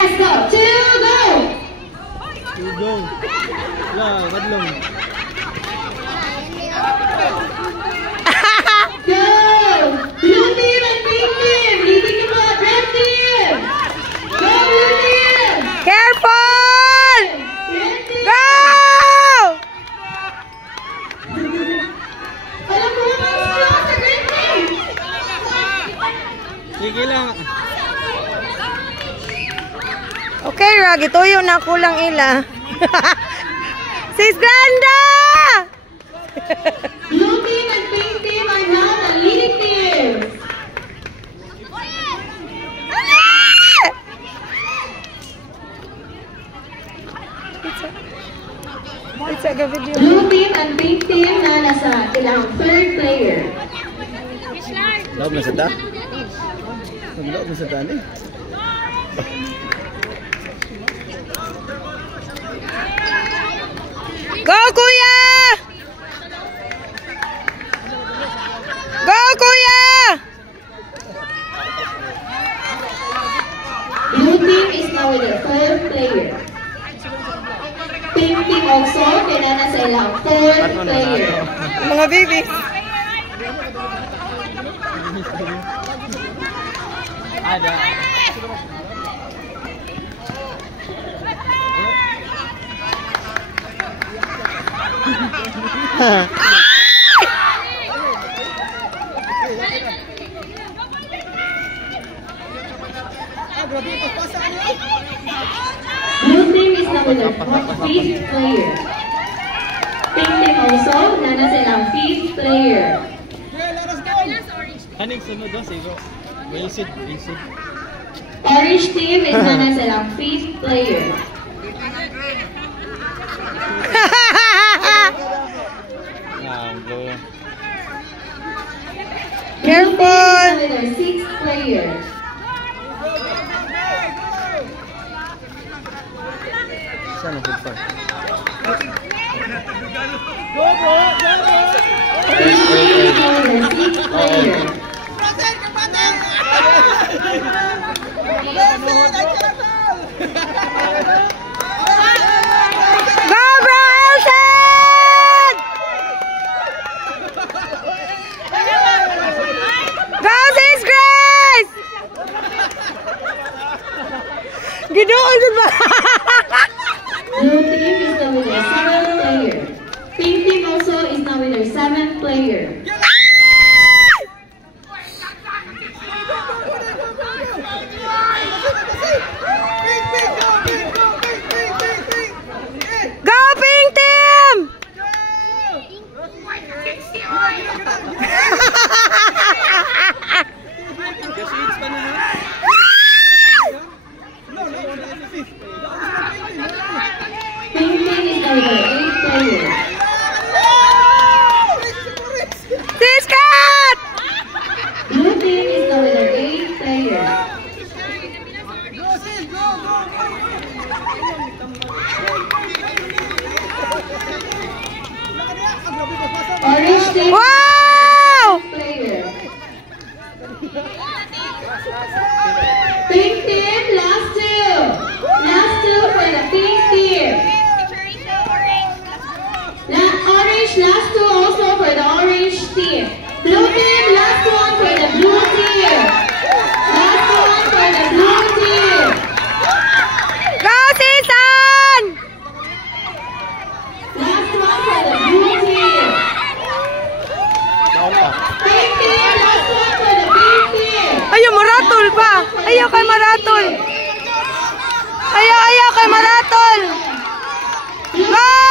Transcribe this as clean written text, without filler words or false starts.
Let's go. 2, go. 2, go. Lah, kadlong. Go. Blue team and pink team. Leading the ball. Red team. Go, blue team. Careful! Red team. Go! Alam mo, strong sa red team. Sige lang. Okay, Rag. Ituyo na kulang ila. Sis Glenda! Blue team and pink team are now the leading teams. It's a good video. Blue team and pink team na nasa ilang third player. Loob na sa ta? Loob na sa ta ni? Go, Kuya! Go, Kuya! Blue team is now with their third player. Pink team also, kaya nasa ilang fourth player. Mga babies. Ada. Blue team is now with their fifth player. Pink team also, na nasa ilang fifth player. Kaning sunod daw sigo. Basic. Orange team is na nasa ilang fifth player. Go. Blue team is Careful! now with their sixth player. Saan ang good Pink team is now with their sixth player. Go, Bro Elton! Go, Sis Grace! Gidoon din ba? Blue team is now with their seventh player. Pink team also is now with their seventh player. Go, Pink Team! Pink team is now with their eighth player. Sis Kat! Blue team is now with their eighth player. Orange team Wow! player. Pink team, last two. Last two for the pink team. Orange, last two also for the orange team. Blue team, last one for the blue team. Last one for the blue team. Go, Sisan! Last one for the blue team. Pink team, last one for the pink team. Ayaw, maratol pa! Ayaw kay maratol! Ayaw kay maratol! Go!